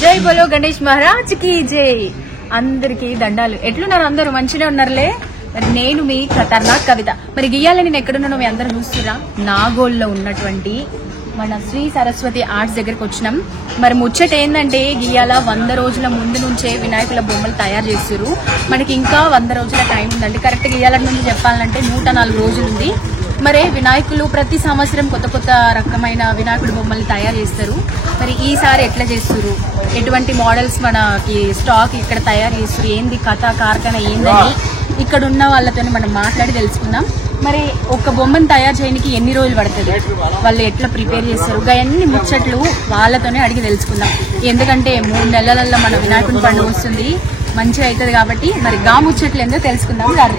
జై బోలో గణేష్ మహారాజ్ కి జై. అందరికి దండాలు. ఎట్లున్నారు అందరూ? మంచిగా ఉన్నారులే. మరి నేను మీ ఖతర్నాక్ కవిత. మరి గీయాలని నేను ఎక్కడున్నానో మీ అందరూ చూస్తున్నా. నాగోల్లో ఉన్నటువంటి మన శ్రీ సరస్వతి ఆర్ట్స్ దగ్గరకు వచ్చినాం. మరి ముచ్చట ఏంటంటే గీయాల 100 రోజుల ముందు నుంచే వినాయకుల బొమ్మలు తయారు చేస్తారు. మనకి ఇంకా 100 రోజుల టైం ఉందండి. కరెక్ట్ గీయాల నుంచి చెప్పాలంటే 104 రోజులు ఉంది. మరి వినాయకులు ప్రతి సంవత్సరం కొత్త కొత్త రకమైన వినాయకుడి బొమ్మల్ని తయారు చేస్తారు. మరి ఈసారి ఎట్లా చేస్తారు, ఎటువంటి మోడల్స్ మనకి స్టాక్ ఇక్కడ తయారు చేస్తారు, ఏంది కథ కార్ఖానా ఏందని ఇక్కడ ఉన్న వాళ్ళతో మనం మాట్లాడి తెలుసుకుందాం. మరి ఒక బొమ్మను తయారు చేయడానికి ఎన్ని రోజులు పడుతుంది, వాళ్ళు ఎట్లా ప్రిపేర్ చేస్తారు, అన్ని ముచ్చట్లు వాళ్ళతోనే అడిగి తెలుసుకుందాం. ఎందుకంటే 3 నెలలలో మన వినాయకుడి పండుగ వస్తుంది, మంచిగా అవుతుంది కాబట్టి మరి గా ముచ్చట్లు ఏందో తెలుసుకుందాం గారు.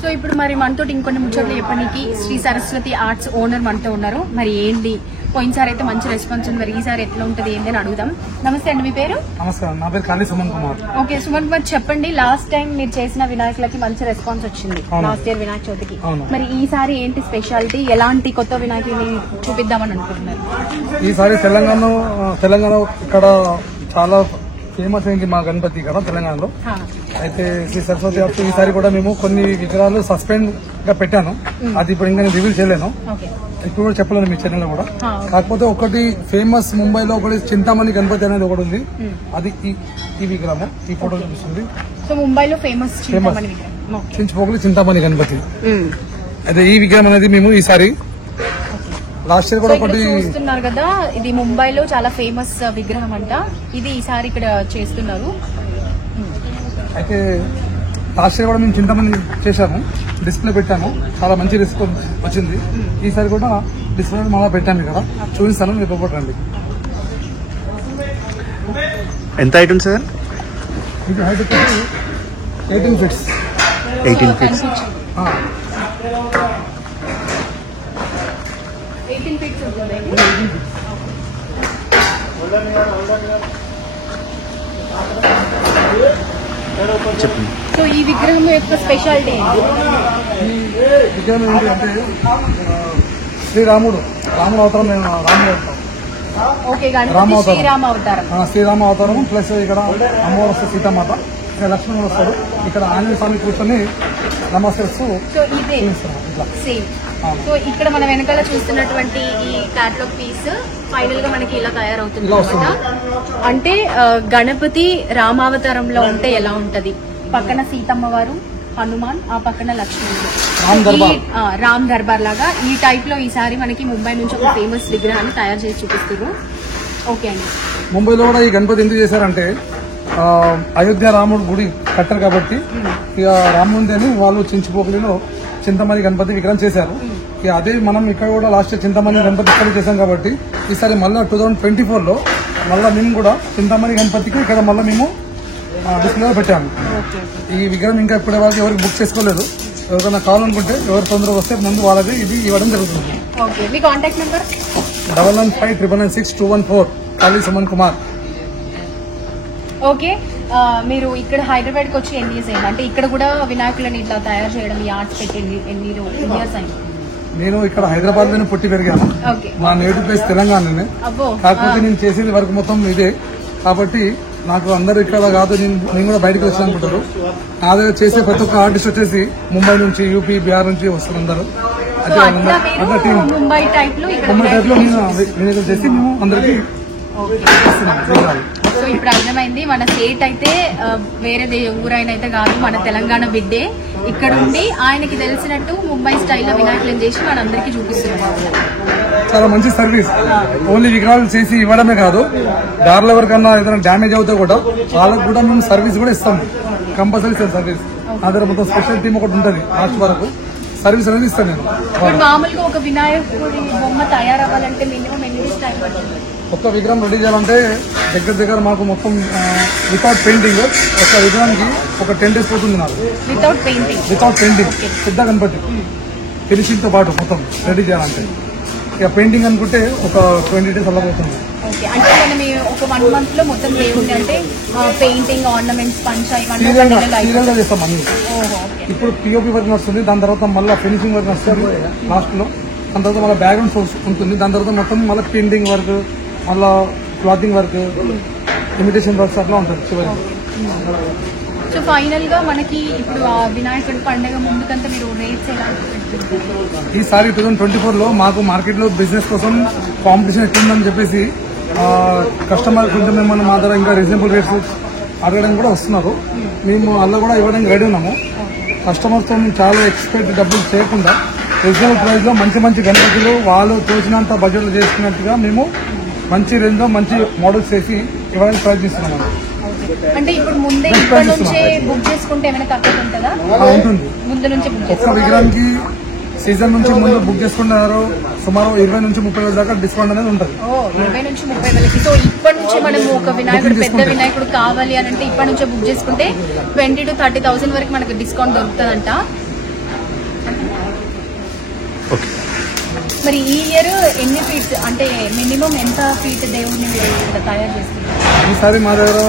సో ఇప్పుడు మరి మనతో ఇంకొన్ని ముచ్చట్లు చెప్పడానికి శ్రీ సరస్వతి ఆర్ట్స్ ఓనర్ మనతో ఉన్నారు. మరి ఏంటి పోయినసారి అయితే మంచి రెస్పాన్స్ ఉంది, మరి ఈసారి ఎట్లా ఉంటుంది ఏంటి అని అడుగుదాం. నమస్తే అండి, మీ పేరు? నమస్కారం, నా పేరు కాళీ సుమన్ కుమార్. ఓకే సుమన్ కుమార్, చెప్పండి. లాస్ట్ టైం మీరు చేసిన వినాయకులకి మంచి రెస్పాన్స్ వచ్చింది, లాస్ట్ ఇయర్ వినాయక చవితికి. మరి ఈసారి ఏంటి స్పెషాలిటీ, ఎలాంటి కొత్త వినాయకుని చూపిద్దామని అనుకుంటున్నారు? ఈసారి తెలంగాణ ఇక్కడ చాలా ఫేమస్ అయింది మా గణపతి ఇక్కడ తెలంగాణలో. అయితే శ్రీ సరస్వతి ఆర్ట్స్ ఈసారి కూడా మేము కొన్ని విగ్రహాలు సస్పెండ్ గా పెట్టాను. అది ఇప్పుడు ఇంకా నేను రివీల్ చేయలేను, ఇప్పుడు కూడా చెప్పలేను మీ ఛానల్ కూడా. కాకపోతే ఒకటి ఫేమస్ ముంబైలో ఒకటి చింతామణి గణపతి అనేది ఒకటి ఉంది. అది ఈ విగ్రహం ఈ ఫోటో చూపిస్తుంది. సో ముంబైలో ఫేమస్ చించుపోకలి చింతామణి గణపతి. అయితే ఈ విగ్రహం అనేది మేము ఈసారి లాస్ట్ ఇయర్ కూడా ఒకటి చూస్తున్నారు కదా, ఇది ముంబైలో చాలా ఫేమస్ విగ్రహం అంట. ఇది ఈసారి ఇక్కడ చేస్తున్నారు. అయితే లాస్ట్ ఇయర్ కూడా మేము చింతమంది చేశాము, డిస్ప్లే పెట్టాము, చాలా మంచి రెస్పాన్స్ వచ్చింది. ఈసారి కూడా డిస్ప్లే మళ్ళీ పెట్టాము ఇక్కడ, చూపిస్తాను మీరు రండి. ఎంత హైట్ ఉంది సార్? ఇది హైట్ 18 ఫీట్స్. 18 ఫీట్స్. 18 ఫీట్స్ ఉంటుంది. చెప్పండి. సో ఈ విగ్రహం యొక్క స్పెషాలిటీ ఏంటి? ఈ విగ్రహం ఏంటి అంటే శ్రీరాముడు అవతారం. నేను రాముడు అవుతాం. ఓకే, శ్రీరామ అవతారం ప్లస్ ఇక్కడ అమ్మవారు వస్తారు సీతామాత, ఇక్కడ లక్ష్మణుడు వస్తారు, ఇక్కడ ఆంజనేయ స్వామి కూర్చొని నమస్కరిస్తూ. సో ఇక్కడ మన వెనకాల చూస్తున్నటువంటి ఈ క్యాటలాగ్ పీస్ ఫైనల్ గా మనకి ఇలా తయారవుతుంది అనమాట. అంటే గణపతి రామావతారంలో ఉంటే ఎలా ఉంటది, పక్కన సీతమ్మ వారు, హనుమాన్, ఆ పక్కన లక్ష్మణుడు, రామ్ దర్బార్ లాగా ఈ టైప్ లో ఈసారి మనకి ముంబై నుంచి ఒక ఫేమస్ విగ్రహాన్ని తయారు చేసి చూపిస్తారు. ఓకే అండి. ముంబైలో కూడా ఈ గణపతి ఎందుకు చేశారంటే అయోధ్య రాముడు గుడి కట్టారు కాబట్టి ఇక రాముడి అని వాళ్ళు చించుపోకలిలో చింతమణి గణపతి విగ్రహం చేశారు. ఇక అదే మనం ఇక్కడ కూడా లాస్ట్ చింతమణి గణపతి ఇక్కడ చేశాం కాబట్టి ఈసారి మళ్ళీ 2024లో మళ్ళీ మేము కూడా చింతమణి గణపతికి ఇక్కడ మళ్ళీ మేము డిస్ప్లేలో పెట్టాము. ఈ విగ్రహం ఇంకా ఇప్పటి వరకు ఎవరికి బుక్ చేసుకోలేదు. ఎవరికైనా కావాలనుకుంటే ఎవరు తొందరగా వస్తే ముందు వాళ్ళది ఇది ఇవ్వడం జరుగుతుంది. 99599621 కాళీ సుమన్ కుమార్. ఓకే, మీరు ఇక్కడ హైదరాబాద్ కి వచ్చి ఎన్ని ఇయర్స్ అయింది? అంటే ఇక్కడ కూడా వినాయకులని ఇట్లా తయారు చేయడం, ఈ ఆర్ట్స్ పెట్టింది ఎన్ని ఇయర్స్ అయింది? నేను ఇక్కడ హైదరాబాద్ లోనే పుట్టి పెరిగాను. మా నేటివ్ ప్లేస్ తెలంగాణనే, కాకపోతే నేను చేసేది వరకు మొత్తం ఇదే కాబట్టి నాకు అందరు ఇక్కడ కాదు, నేను కూడా బయటకు వచ్చి అనుకుంటారు. నా దగ్గర చేసే ప్రతి ఒక్క ఆర్టిస్ట్ వచ్చేసి ముంబై నుంచి, యూపీ, బీహార్ నుంచి వస్తారు అందరూ. అదే ముంబై టైప్ లో నేను చేసి మేము అందరికి. సో ఇప్పుడు అర్థమైంది, మన స్టేట్ అయితే వేరే ఊరైన అయితే కాదు, మన తెలంగాణ బిడ్డే ఇక్కడ ఉండి ఆయనకి తెలిసినట్టు ముంబై స్టైల్లో వినాయకులను చేసి మనందరికీ చూపిస్తున్నారు. చాలా మంచి సర్వీస్. ఓన్లీ విగ్రహాలు చేసి ఇవ్వడమే కాదు, దారిలో ఎవరికన్నా ఏదైనా డ్యామేజ్ అవుతే కూడా వాళ్ళకు కూడా మేము సర్వీస్ కూడా ఇస్తాము, కంపల్సరీ సర్వీస్. నా దగ్గర మొత్తం స్పెషల్ టీమ్ ఒకటి ఉంటుంది, లాస్ట్ వరకు సర్వీస్ అనేది ఇస్తాను నేను. మామూలుగా ఒక వినాయకుడి బొమ్మ తయారవ్వాలంటే మినిమం ఎన్ని డేస్ టైం పడుతుంది? ఒక్క విగ్రహం రెడీ చేయాలంటే దగ్గర మాకు మొత్తం వితౌట్ పెయింటింగ్ ఒక విగ్రహానికి ఒక 10 days పోతుంది నాకు. వితౌట్ పెయింటింగ్ పెద్ద గణపతి ఫినిషింగ్ తో పాటు మొత్తం రెడీ చేయాలంటే. ఇక పెయింటింగ్ అనుకుంటే ఒక 20 days అలా పోతుంది. అంటే మనం ఒక 1 month లో మొత్తం ఏముంది అంటే పెయింటింగ్, ఆర్నమెంట్స్, పంచ సీరియల్ గా చేస్తాం అన్ని. ఇప్పుడు పిఓపి వర్క్ వస్తుంది, దాని తర్వాత మళ్ళీ ఫినిషింగ్ వర్క్ వస్తుంది లాస్ట్ లో, దాని తర్వాత మళ్ళీ బ్యాక్గ్రౌండ్ సోర్స్ ఉంటుంది, దాని తర్వాత మొత్తం మళ్ళీ పెయింటింగ్ వర్క్, మళ్ళా క్లాతింగ్ వర్క్, ఇమిటేషన్ వర్క్స్ అట్లా ఉంటుంది చివరి. సో ఫైనల్ గా మనకి ఇప్పుడు ఆ వినాయకుడి పండుగ ముందుకంతా మీరు రేట్స్ ఎలా పెడుతున్నారు? ఈసారి 2024 మాకు మార్కెట్ లో బిజినెస్ కోసం కాంపిటీషన్ ఎక్కుందని చెప్పేసి కస్టమర్ కొంచెం ఏమన్నా మా దగ్గర ఇంకా రీజనబుల్ రేట్స్ అడగడానికి కూడా వస్తున్నారు. మేము అలా కూడా ఇవ్వడానికి రెడీ ఉన్నాము. కస్టమర్స్ తో చాలా ఎక్స్పెక్ట్ డబ్బులు చేయకుండా రీజనబుల్ ప్రైస్ లో మంచి మంచి గణపతులు వాళ్ళు తోచినంత బడ్జెట్ లో చేసుకున్నట్టుగా మేము మంచి రేంజ్ లో మంచి మోడల్స్ చేసి ఇవ్వడానికి ప్రయత్నిస్తున్నాము. అంటే ఇప్పుడు ముందే ఇప్పటి నుంచే బుక్ చేసుకుంటే ఏమైనా తక్కువ ఉంటుందా? ఉంటుంది. ముందు నుంచి బుక్ ఒక్క విగ్రహానికి సీజన్ నుంచి ముందు బుక్ చేసుకున్నారు సుమారు 20 నుంచి 30 దాకా డిస్కౌంట్ అనేది ఉంటుంది. 20 నుంచి 30,000. సో ఇప్పటి నుంచి మనము ఒక వినాయకుడు పెద్ద వినాయకుడు కావాలి అని అంటే ఇప్పటి నుంచే బుక్ చేసుకుంటే 20,000 to 30,000 వరకు మనకు డిస్కౌంట్ దొరుకుతుందంట. మరి ఈ ఇయర్ ఎన్ని ఫీట్స్ అంటే మినిమం ఎంత ఫీట్ దేవుడిని మీరు తయారు చేస్తున్నారు? ఈసారి మా దగ్గర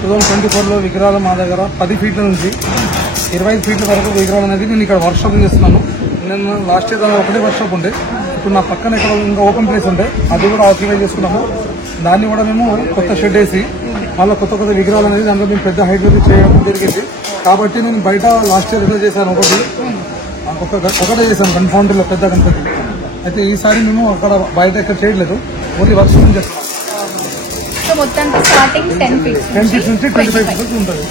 2024 విగ్రహాలు మా దగ్గర 10 ఫీట్ల నుంచి 25 ఫీట్ల వరకు విగ్రహాలు అనేది నేను ఇక్కడ వర్క్ షాప్ చేస్తున్నాను. నేను లాస్ట్ ఇయర్ ఒకటే వర్క్ షాప్ ఉండే, ఇప్పుడు నా పక్కన ఇక్కడ ఇంకా ఓపెన్ ప్లేస్ ఉండే అది కూడా ఆక్యుపై చేసుకున్నాము. దాన్ని కూడా మేము కొత్త షెడ్ వేసి మళ్ళీ కొత్త కొత్త విగ్రహాలు అనేది దాంట్లో మేము పెద్ద హైట్ చేయడం జరిగింది. కాబట్టి నేను బయట లాస్ట్ ఇయర్ రిలీజ్ చేశాను ఒకటే చేశాను గన్ఫౌండరీలో పెద్ద గణపతి. అయితే ఈసారి మేము అక్కడ బయట ఎక్కడ చేయట్లేదు, ఓన్లీ వర్క్ షాప్ చేస్తున్నాం. సో మొత్తానికి స్టార్టింగ్ 10 ఫీట్స్ నుంచి 25 ఫీట్స్ ఉంటుంది.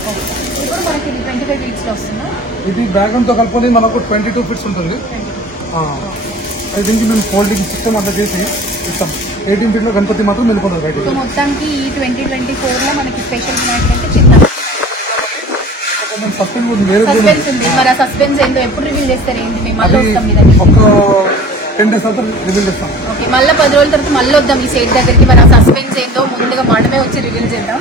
ఇప్పుడు మనకి 25 ఫీట్స్ లో వస్తుందా? ఇది బ్యాక్గ్రౌండ్ తో కలుపుకొని మనకు 22 ఫీట్స్ ఉంటుంది. దీనికి మేము ఫోల్డింగ్ సిస్టమ్ అట్లా చేసి ఇస్తాం. 18 ఫీట్ లో గణపతి మాత్రం వెళ్ళిపోతుంది బయట. సో మొత్తానికి ఈ 2024 లో మనకి స్పెషల్ వినాయకుడు అంటే చిన్న సస్పెన్స్ ఉంది. మరి ఆ సస్పెన్స్ ఏంటో ఎప్పుడు రివీల్ చేస్తారు? ఏంటి మేము మళ్ళీ వస్తాం ఒక 10 days తర్వాత రివీల్ చేస్తాం. ఓకే, మళ్ళీ 10 రోజుల తర్వాత మళ్ళీ వద్దాం ఈ సెట్ దగ్గరికి. మరి ఆ సస్పెన్స్ ఏంటో ముందుగా మనమే వచ్చి రివీల్ చేద్దాం.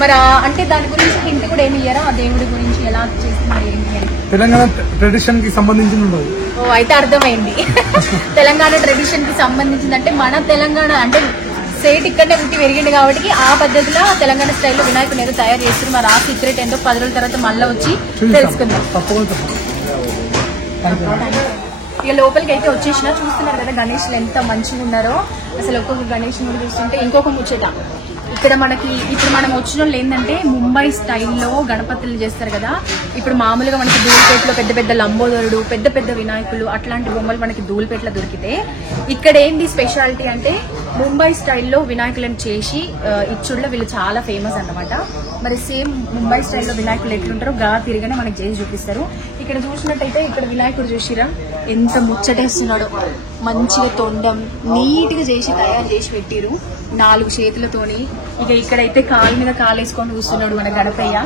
మరి అంటే దాని గురించి హింట్ కూడా ఏమి ఇయ్యారా? ఆ దేవుడి గురించి ఎలా చేస్తున్నారు ఏంటి అని? తెలంగాణ ట్రెడిషన్ కి సంబంధించి ఉండదు. అయితే అర్థమైంది. తెలంగాణ ట్రెడిషన్ కి సంబంధించింది అంటే మన తెలంగాణ అంటే సేట్ ఇక్కడనే పుట్టి పెరిగింది కాబట్టి ఆ పద్ధతిలో తెలంగాణ స్టైల్లో వినాయకుని ఏదో తయారు చేస్తారు. మరి ఆ సీక్రెట్ ఏంటో 10 రోజుల తర్వాత మళ్ళీ వచ్చి తెలుసుకుందాం. ఇక లోపలికి అయితే వచ్చేసిన చూస్తున్నారు కదా గణేష్లు ఎంత మంచిగా ఉన్నారో. అసలు ఒక్కొక్క గణేష్ కూడా చూస్తుంటే ఇంకొక ముచ్చట. ఇక్కడ మనకి ఇప్పుడు మనం వచ్చిన వాళ్ళు ఏంటంటే ముంబై స్టైల్లో గణపతులు చేస్తారు కదా. ఇప్పుడు మామూలుగా మనకి ధూళిపేటలో పెద్ద పెద్ద లంబోదరుడు పెద్ద పెద్ద వినాయకులు అట్లాంటి బొమ్మలు మనకి ధూళిపేటలో దొరికితే ఇక్కడ ఏంటి స్పెషాలిటీ అంటే ముంబై స్టైల్లో వినాయకులను చేసి ఇచ్చుడులో వీళ్ళు చాలా ఫేమస్ అన్నమాట. మరి సేమ్ ముంబై స్టైల్లో వినాయకులు ఎట్లుంటారో గా తిరిగానే మనకి చేసి చూపిస్తారు. ఇక్కడ చూసినట్టయితే ఇక్కడ వినాయకుడు చూసిరా ఎంత ముచ్చటేస్తున్నాడో. మంచిగా తొండం నీట్ గా చేసి తయారు చేసి పెట్టిరు 4 చేతులతోని. ఇక ఇక్కడైతే కాలు మీద కాలేసుకొని కూర్చున్నాడు మన గణపయ్య.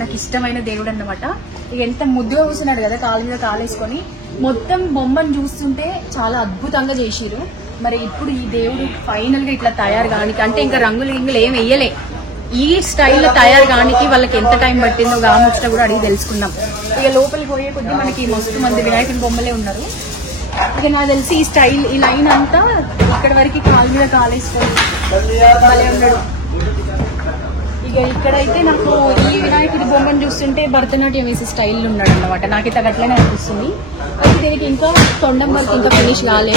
నాకు ఇష్టమైన దేవుడు అన్నమాట. ఇక ఎంత ముద్దుగా కూర్చున్నాడు కదా కాలు మీద కాలేసుకొని. మొత్తం బొమ్మను చూస్తుంటే చాలా అద్భుతంగా చేసిరు. మరి ఇప్పుడు ఈ దేవుడు ఫైనల్ గా ఇట్లా తయారు కానికి అంటే ఇంకా రంగులు గింగులు ఏం వేయలే. ఈ స్టైల్లో తయారు కానికి వాళ్ళకి ఎంత టైం పట్టిందో గాముచ్చట కూడా అడిగి తెలుసుకున్నాం. ఇక లోపలికి పోయే కొద్దీ మనకి మస్తు మంది వినాయకుడి బొమ్మలే ఉన్నారు. ఇక నాకు తెలిసి ఈ స్టైల్ ఈ లైన్ అంతా ఇక్కడ వరకు కాలు మీద కాలేసుకొని భలే ఉన్నాడు. ఇక ఇక్కడైతే నాకు ఈ వినాయకుడి బొమ్మను చూస్తుంటే భరతనాట్యం వేసే స్టైల్ ఉన్నాడు అన్నమాట. నాకైతే అట్లనే అనిపిస్తుంది. అయితే దీనికి ఇంకా తొండం వరకు ఇంకా ఫినిష్ కాలే,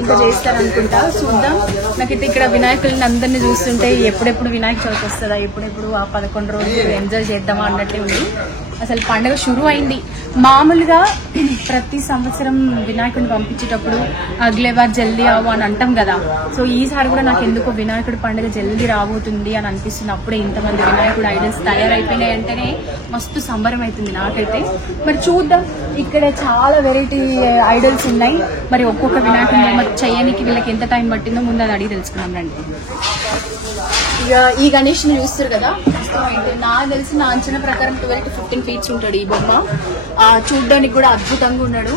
ఇంకా చేస్తారనుకుంటా. చూద్దాం. నాకైతే ఇక్కడ వినాయకులని అందరినీ చూస్తుంటే ఎప్పుడెప్పుడు వినాయక చవితి వస్తుందా, ఎప్పుడెప్పుడు ఆ 11 రోజులు ఎంజాయ్ చేద్దామా అన్నట్లే ఉంది. అసలు పండుగ షురూ అయింది. మామూలుగా ప్రతి సంవత్సరం వినాయకుడిని పంపించేటప్పుడు అగ్లేవారు జల్దీ ఆవు అని అంటాం కదా. సో ఈసారి కూడా నాకు ఎందుకో వినాయకుడి పండుగ జల్దీ రాబోతుంది అని అనిపిస్తుంది. అప్పుడే ఇంతమంది వినాయకుడు ఐడల్స్ తయారైపోయినాయి అంటేనే మస్తు సంబరం అవుతుంది నాకైతే. మరి చూద్దాం. ఇక్కడ చాలా వెరైటీ ఐడల్స్ ఉన్నాయి. మరి ఒక్కొక్క వినాయకుడిని మరి చేయడానికి వీళ్ళకి ఎంత టైం పట్టిందో ముందు అది అడిగి తెలుసుకున్నాం రండి. ఇక ఈ గణేష్ ని చూస్తారు కదా, నాకు తెలిసి నా అంచనా ప్రకారం 12 to 15 ఫీట్స్ ఉంటాడు ఈ బొమ్మ. చూడ్డానికి కూడా అద్భుతంగా ఉన్నాడు.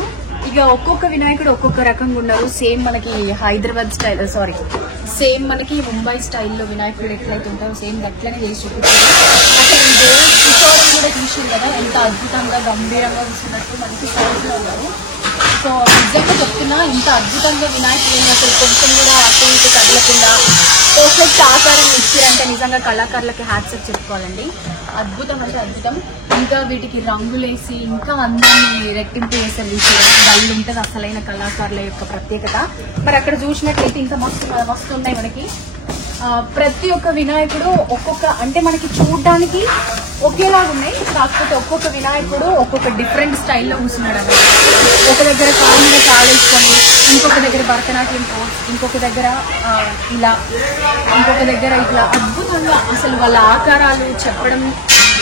ఇక ఒక్కొక్క వినాయకుడు ఒక్కొక్క రకంగా ఉన్నారు. సేమ్ మనకి హైదరాబాద్ స్టైల్ సేమ్ మనకి ముంబై స్టైల్లో వినాయకుడు ఎట్లయితే ఉంటారో సేమ్ అట్లనే చేసి చూపిస్తారు. అసలు ఈ దేవుడు కిషోర్ కూడా చూసారు కదా ఎంత అద్భుతంగా గంభీరంగా చూస్తున్నట్టు మంచి సైజ్ లో ఉన్నారు. సో నిజంగా చెప్తున్నా ఇంత అద్భుతంగా వినాయకుడిని అసలు కొంచెం కూడా అటు ఇటు కదలకుండా పర్ఫెక్ట్ ఆకారం ఇచ్చారంటే నిజంగా కళాకారులకి హ్యాట్స్ చెప్పుకోవాలండి. అద్భుతం అంటే అద్భుతం. ఇంకా వీటికి రంగులేసి ఇంకా అందాన్ని రెట్టింపు చేసే విషయం వాళ్ళు ఉంటుంది అసలైన కళాకారుల యొక్క ప్రత్యేకత. మరి అక్కడ చూసినట్లయితే ఇంకా మస్తు ఉన్నాయి మనకి ప్రతి ఒక్క వినాయకుడు ఒక్కొక్క అంటే మనకి చూడడానికి ఒకేలాగా ఉన్నాయి, కాకపోతే ఒక్కొక్క వినాయకుడు ఒక్కొక్క డిఫరెంట్ స్టైల్లో కూర్చున్నాడు అన్నమాట. ఒక దగ్గర కాలు మీద కాలేసుకొని, ఇంకొక దగ్గర భరతనాట్యం పోజ్, ఇంకొక దగ్గర ఇలా, ఇంకొక దగ్గర ఇట్లా అద్భుతంగా అసలు వాళ్ళ ఆకారాలు చెప్పడం,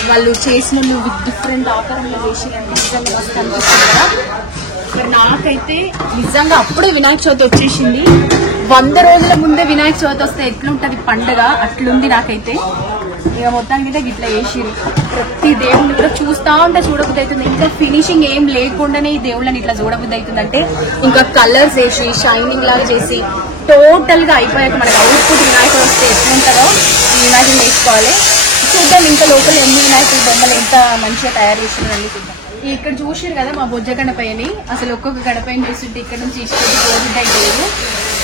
వాళ్ళు చేసిన డిఫరెంట్ ఆకారంలో వేసి నిజంగా మస్తు అనిపిస్తుంది కదా. మరి నాకైతే నిజంగా అప్పుడే వినాయక చవితి వచ్చేసింది. 100 రోజుల ముందే వినాయక చవితి వస్తే ఎట్లుంటది పండుగ అట్లుంది నాకైతే. ఇక మొత్తానికి ఇట్లా వేసిరు. ప్రతి దేవుడిని కూడా చూస్తా ఉంటే చూడబుద్ధి అవుతుంది. ఇంకా ఫినిషింగ్ ఏం లేకుండానే ఈ దేవుళ్ళని ఇట్లా చూడబుద్ధి అవుతుంది. అంటే ఇంకా కలర్స్ వేసి షైనింగ్ లాగా చేసి టోటల్ గా అయిపోయాక మనకి అవుట్పుట్ వినాయకుడు వస్తే ఎట్లుంటారో ఈ వినాయకుడు వేసుకోవాలి. చూద్దాం ఇంకా లోపల ఎన్ని వినాయకుడు బొమ్మలు ఎంత మంచిగా తయారు చేస్తున్నారని చూద్దాం. ఇక్కడ చూసారు కదా మా బొజ్జ గణపయ్యని. అసలు ఒక్కొక్క గణపయ్యని చూస్తుంటే ఇక్కడ నుంచి ఇష్టం పోతుంటే లేదు.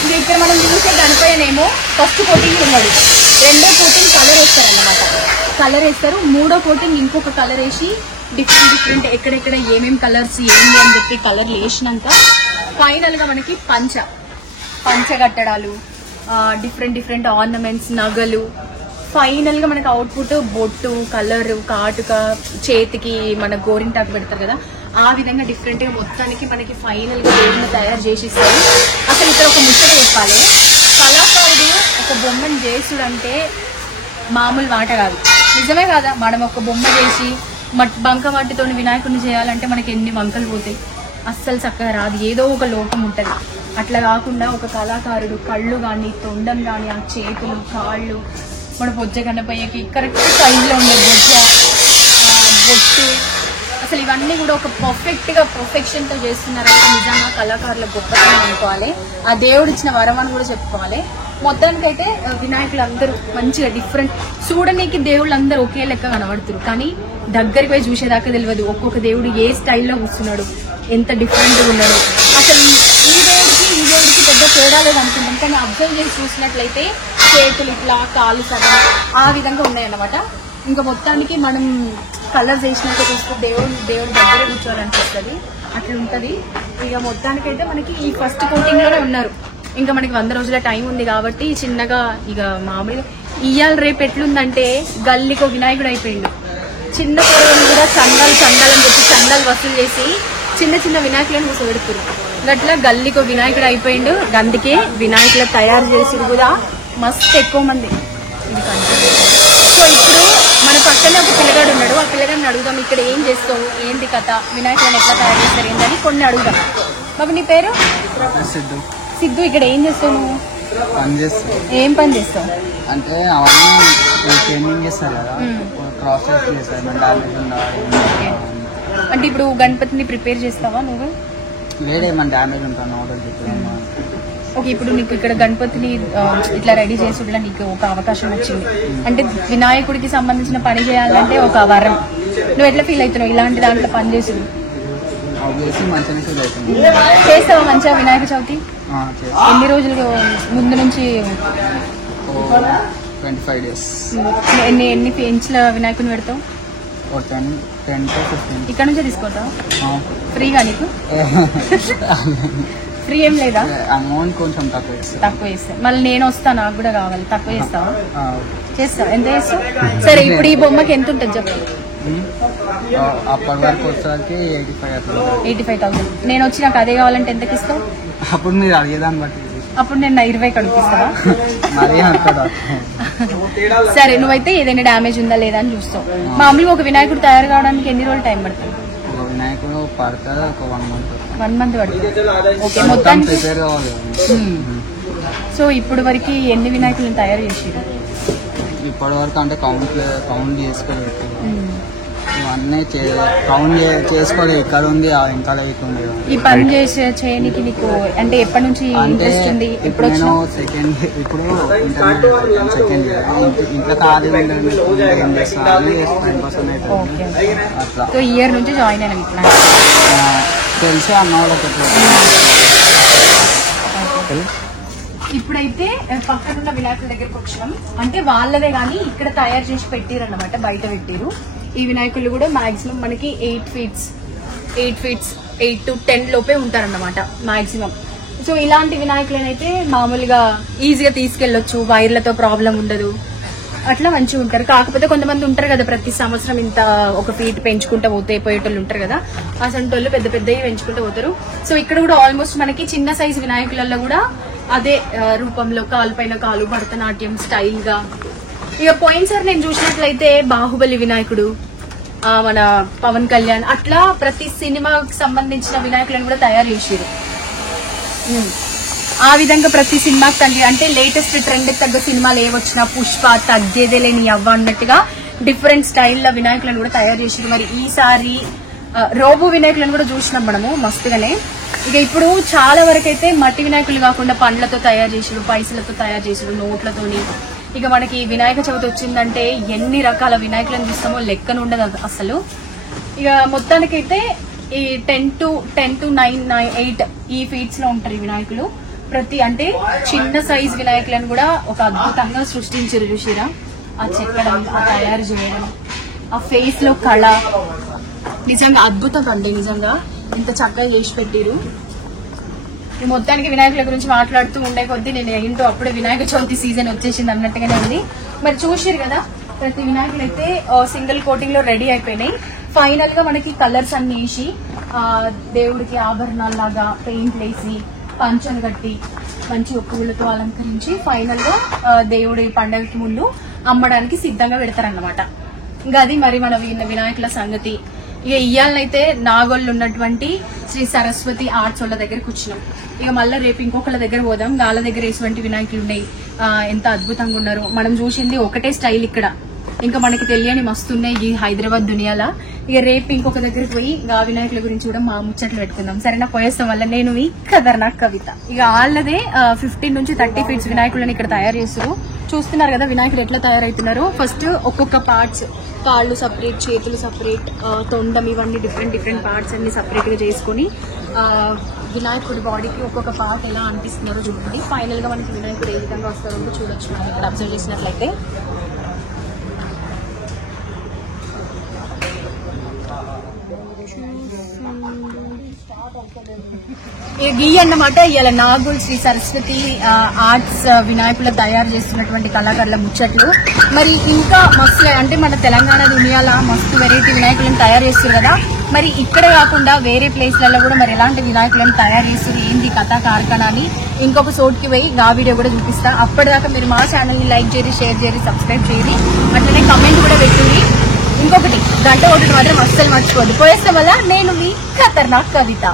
ఇంకా ఇక్కడ మనం చూసే గణపయ్యనేమో ఫస్ట్ కోటింగ్ ఉన్నాడు, రెండో కోటింగ్ కలర్ వేస్తారన్నమాట. కలర్ వేస్తారు, మూడో కోటింగ్ ఇంకొక కలర్ వేసి డిఫరెంట్ ఎక్కడెక్కడ ఏమేమి కలర్స్ ఏంటి అని చెప్పి కలర్లు వేసినాక ఫైనల్ గా మనకి పంచ కట్టడాలు, డిఫరెంట్ ఆర్నమెంట్స్, నగలు, ఫైనల్ గా మనకి అవుట్పుట్ బొట్టు, కలర్, కాటుక, చేతికి మన గోరింటాకు పెడతారు కదా, ఆ విధంగా డిఫరెంట్ గా మొత్తానికి మనకి ఫైనల్ గా దేవుడిని తయారు చేసి ఇస్తారు. అసలు ఇక్కడ ఒక ముచ్చట చెప్పాలి, కళాకారుడు ఒక బొమ్మను చేసుడంటే మామూలు మాట కాదు. నిజమే కదా, మనం ఒక బొమ్మ చేసి బంక వాటితో వినాయకుడిని చేయాలంటే మనకి ఎన్ని వంకలు పోతాయి, అస్సలు చక్కగా రాదు, ఏదో ఒక లోపం ఉంటది. అట్లా కాకుండా ఒక కళాకారుడు కళ్ళు గాని, తొండం గాని, ఆ చేతులు, కాళ్ళు, మన బొజ్జ గణపయ్యకి కరెక్ట్ సైజులో ఉండే బొట్టు, అసలు ఇవన్నీ కూడా ఒక పర్ఫెక్షన్ తో చేస్తున్నారంటే నిజంగా కళాకారుల గొప్పతనం అనుకోవాలి. ఆ దేవుడు ఇచ్చిన వరం అని కూడా చెప్పుకోవాలి. మొత్తానికైతే వినాయకులు అందరూ మంచిగా డిఫరెంట్, చూడడానికి దేవుళ్ళు అందరూ ఒకే లెక్క కనబడుతున్నారు, కానీ దగ్గరికి పోయి చూసేదాకా తెలియదు ఒక్కొక్క దేవుడు ఏ స్టైల్లో కూర్చున్నాడు, ఎంత డిఫరెంట్ గా ఉన్నాడు. అసలు ఈ దేవుడికి పెద్ద తేడా లేదు అనుకుంటాం, కానీ అబ్జర్వ్ చేసి చూసినట్లయితే చేతులు ఇట్లా, కాలు సగం ఆ విధంగా ఉన్నాయన్నమాట. ఇంకా మొత్తానికి మనం కలర్ చేసినాక చూస్తే దేవుడు దగ్గర కూర్చోవాలనిపిస్తుంది, అట్లా ఉంటది. ఇక మొత్తానికైతే మనకి ఈ ఫస్ట్ కోటింగ్ లోనే ఉన్నారు. ఇంకా మనకి 100 రోజుల టైం ఉంది కాబట్టి చిన్నగా ఇక మామూలుగా ఇయ్యాల రేపు ఎట్లుందంటే గల్లీకో వినాయకుడు అయిపోయిండు. చిన్న పొరలు కూడా చందాలు అని చెప్పి చందాలు వసూలు చేసి చిన్న వినాయకులను కూర్చోబెడుతున్నారు. గట్లా గల్లీకో వినాయకుడు అయిపోయిండు. అందుకే వినాయకులు తయారు చేసి కూడా మస్తు ఎక్కువ మంది. సో ఇప్పుడు మన పక్కనే ఒక పిల్లగాడు ఉన్నాడు, ఆ పిల్లగాడిని అడుగుదాం ఇక్కడ ఏం చేస్తావు, ఏంటి కథ, వినాయకులను ఎట్లా తయారు చేస్తారు ఏంటని కొన్ని అడుగుదాం. బాబు నీ పేరు? సిద్ధు. ఇక్కడ ఏం చేస్తావు నువ్వు? పని చేస్తావు. ఏం పని చేస్తావు? అంటే అవన్నీ ట్రైనింగ్ చేస్తారు కదా, క్రాస్ చెక్ చేస్తారు, డామేజ్ ఉండాలి. అంటే ఇప్పుడు గణపతిని ప్రిపేర్ చేస్తావా నువ్వు? లేదేమన్నా డామేజ్ ఉంటాను ఆర్డర్ చెప్పాను. ఓకే, ఇప్పుడు నీకు ఇక్కడ గణపతిని ఇట్లా రెడీ చేసి నీకు ఒక అవకాశం వచ్చింది అంటే వినాయకుడికి సంబంధించిన పని చేయాలంటే ఒక వరం. నువ్వు ఎట్లా ఫీల్ అవుతున్నావు ఇలాంటి దాంట్లో పని చేసి? మంచిగా ఫీల్ అవుతుంది. చేస్తావా మంచిగా వినాయక చవితి? ఎన్ని రోజులు ముందు నుంచి? 25 days. ఎన్ని ఇంచుల వినాయకుని పెడతావు? 10 to 15. ఇక్కడ నుంచే తీసుకుంటావు ఫ్రీగా? నీకు ఫ్రీ ఏం లేదా? అమౌంట్ కొంచెం తక్కువ చేస్తా. మళ్ళీ నేను వస్తాను, నాకు కూడా కావాలి. తక్కువ చేస్తావా? చేస్తావు. ఎంత చేస్తావు? సరే ఇప్పుడు ఈ బొమ్మకి ఎంత ఉంటుంది చెప్పు? అప్పటి వరకు వచ్చేసరికి 85,000. నేను వచ్చి నాకు అదే కావాలంటే ఎంతకి ఇస్తావు? అప్పుడు మీరు అడిగేదాన్ని బట్టి. అప్పుడు నేను 20 కడుగుతావా? మరీ సరే, నువ్వైతే ఏదైనా డ్యామేజ్ ఉందా లేదా అని చూస్తావు. మామూలుగా ఒక వినాయకుడు తయారు కావడానికి ఎన్ని రోజులు టైం పడుతుంది? ఒక వినాయకుడు పడుతుంది ఒక 1 month. 1 month పడుతుంది. ఓకే, మొత్తానికి ప్రిపేర్ కావాలి. సో ఇప్పుడు వరకు ఎన్ని వినాయకులను తయారు చేసారు? ఇప్పటి వరకు అంటే కౌంట్ చేసుకోలేదు. ఇవన్నీ కౌంట్ చేసుకోలేదు. ఎక్కడ ఉంది ఇంకా ఉంది. ఈ పని చేయడానికి నీకు అంటే ఎప్పటి నుంచి ఇంట్రెస్ట్ ఉంది? ఇప్పుడు ఇప్పుడు సెకండ్ ఇంట్లో ఖాళీ అట్లా. సో ఇయర్ నుంచి జాయిన్ అయినా మీకు తెలిసి అన్న వాళ్ళకి. ఇప్పుడైతే పక్కనున్న వినాయకుల దగ్గరకు వచ్చినాం. అంటే వాళ్ళదే గానీ ఇక్కడ తయారు చేసి పెట్టిరు అన్నమాట, బయట పెట్టిరు. ఈ వినాయకులు కూడా మాక్సిమం మనకి 8 feet 8 to 10 లోపే ఉంటారన్నమాట మాక్సిమం. సో ఇలాంటి వినాయకులనైతే మామూలుగా ఈజీగా తీసుకెళ్లొచ్చు, వైర్లతో ప్రాబ్లం ఉండదు, అట్లా మంచిగా ఉంటారు. కాకపోతే కొంతమంది ఉంటారు కదా ప్రతి సంవత్సరం ఇంత ఒక ఫీట్ పెంచుకుంటూ పోయేటోళ్ళు ఉంటారు కదా, అసంటోళ్ళు పెద్ద పెద్దవి పెంచుకుంటూ పోతారు. సో ఇక్కడ కూడా ఆల్మోస్ట్ మనకి చిన్న సైజు వినాయకులలో కూడా అదే రూపంలో కాలు పైన కాలు భరతనాట్యం స్టైల్ గా. ఇక పోయినసారి నేను చూసినట్లయితే బాహుబలి వినాయకుడు, మన పవన్ కళ్యాణ్, అట్లా ప్రతి సినిమాకి సంబంధించిన వినాయకులను కూడా తయారు చేసారు. ఆ విధంగా ప్రతి సినిమాకి తల్లి అంటే లేటెస్ట్ ట్రెండ్ తగ్గ సినిమాలు ఏవొచ్చినా పుష్ప తగ్గేదే లేని అవ్వ అన్నట్టుగా డిఫరెంట్ స్టైల్ వినాయకులను కూడా తయారు చేసారు. మరి ఈసారి రోబో వినాయకులను కూడా చూసినాం మనము మస్తుగానే. ఇక ఇప్పుడు చాలా వరకు అయితే మట్టి వినాయకులు కాకుండా పండ్లతో తయారు చేసారు, పైసలతో తయారు చేసారు, నోట్లతోని. ఇక మనకి వినాయక చవితి వచ్చిందంటే ఎన్ని రకాల వినాయకులను చూస్తామో లెక్కన ఉండదు అసలు. ఇక మొత్తానికైతే ఈ 10 to 9 ఈ ఫీట్స్ లో ఉంటారు ఈ వినాయకులు. ప్రతి అంటే చిన్న సైజ్ వినాయకులను కూడా ఒక అద్భుతంగా సృష్టించారు. చూసిరా ఆ చెక్కడం, ఆ తయారు చేయడం, ఆ ఫేస్ లో కళ నిజంగా అద్భుతం అండి. నిజంగా ఇంత చక్కగా చేసి పెట్టిరు. మొత్తానికి వినాయకుల గురించి మాట్లాడుతూ ఉండే కొద్దీ నేను ఏంటో అప్పుడే వినాయక చవితి సీజన్ వచ్చేసింది అన్నట్టుగానే ఉంది. మరి చూసిరు కదా ప్రతి వినాయకులు అయితే సింగిల్ కోటింగ్ లో రెడీ అయిపోయినాయి. ఫైనల్ గా మనకి కలర్స్ అన్ని వేసి దేవుడికి ఆభరణాల్లాగా పెయింట్ వేసి పంచను కట్టి మంచి పువ్వులతో అలంకరించి ఫైనల్ గా దేవుడి పండగకి ముందు అమ్మడానికి సిద్ధంగా పెడతారన్నమాట. ఇంకా అది మరి మన వినాయకుల సంగతి. ఇక ఇయ్యాలనైతే నాగోళ్ళు ఉన్నటువంటి శ్రీ సరస్వతి ఆర్ట్స్ వాళ్ళ దగ్గరకు వచ్చినాం. ఇక మళ్ళీ రేపు ఇంకొకళ్ళ దగ్గర పోదాం. గాల దగ్గర ఎటువంటి వినాయకులు ఉన్నాయి, ఎంత అద్భుతంగా ఉన్నారు. మనం చూసింది ఒకటే స్టైల్ ఇక్కడ, ఇంకా మనకి తెలియని మస్తున్నాయి ఈ హైదరాబాద్ దునియాలా. ఇక రేపు ఇంకొక దగ్గరికి పోయి గా వినాయకుల గురించి కూడా మా ముచ్చట్లు పెట్టుకుందాం. సరేనా? పోయేస్తాం వల్ల నేను ఈ ఖతర్నాక్ కవిత. ఇక వాళ్ళదే 15 నుంచి 30 ఫీట్స్ వినాయకులను ఇక్కడ తయారు చేస్తారు. చూస్తున్నారు కదా వినాయకులు ఎట్లా తయారవుతున్నారు. ఫస్ట్ ఒక్కొక్క పార్ట్స్, కాళ్ళు సపరేట్, చేతులు సపరేట్, తొండం, ఇవన్నీ డిఫరెంట్ పార్ట్స్ అన్ని సపరేట్ గా చేసుకుని వినాయకుడి బాడీకి ఒక్కొక్క పార్ట్ ఎలా అనిపిస్తున్నారో చూడండి. ఫైనల్ గా మనకి వినాయకుడు ఏ విధంగా వస్తారో చూడొచ్చు. మనం ఇక్కడ అబ్జర్వ్ చేసినట్లయితే గీ అన్నమాట ఇవాళ నాగోల్ శ్రీ సరస్వతి ఆర్ట్స్ వినాయకులు తయారు చేస్తున్నటువంటి కళాకారుల ముచ్చట్లు. మరి ఇంకా మస్తు అంటే మన తెలంగాణ దునియాల మస్తు వెరైటీ వినాయకులను తయారు చేస్తారు కదా. మరి ఇక్కడ కాకుండా వేరే ప్లేస్లలో కూడా మరి ఎలాంటి వినాయకులను తయారు చేస్తారు, ఏంటి కథా కార్ఖానాన్ని ఇంకొక చోటుకి పోయి ఆ వీడియో కూడా చూపిస్తా. అప్పటిదాకా మీరు మా ఛానల్ ని లైక్ చేయరు, షేర్ చేయరు, సబ్స్క్రైబ్ చేయండి, అట్లనే కమెంట్ కూడా పెట్టండి. ఇంకొకటి గంట ఒకటి మాత్రం అస్సలు మర్చిపోద్దు. పోయేస్తాం వల్ల నేను మీ ఖతర్నాక్ కవిత.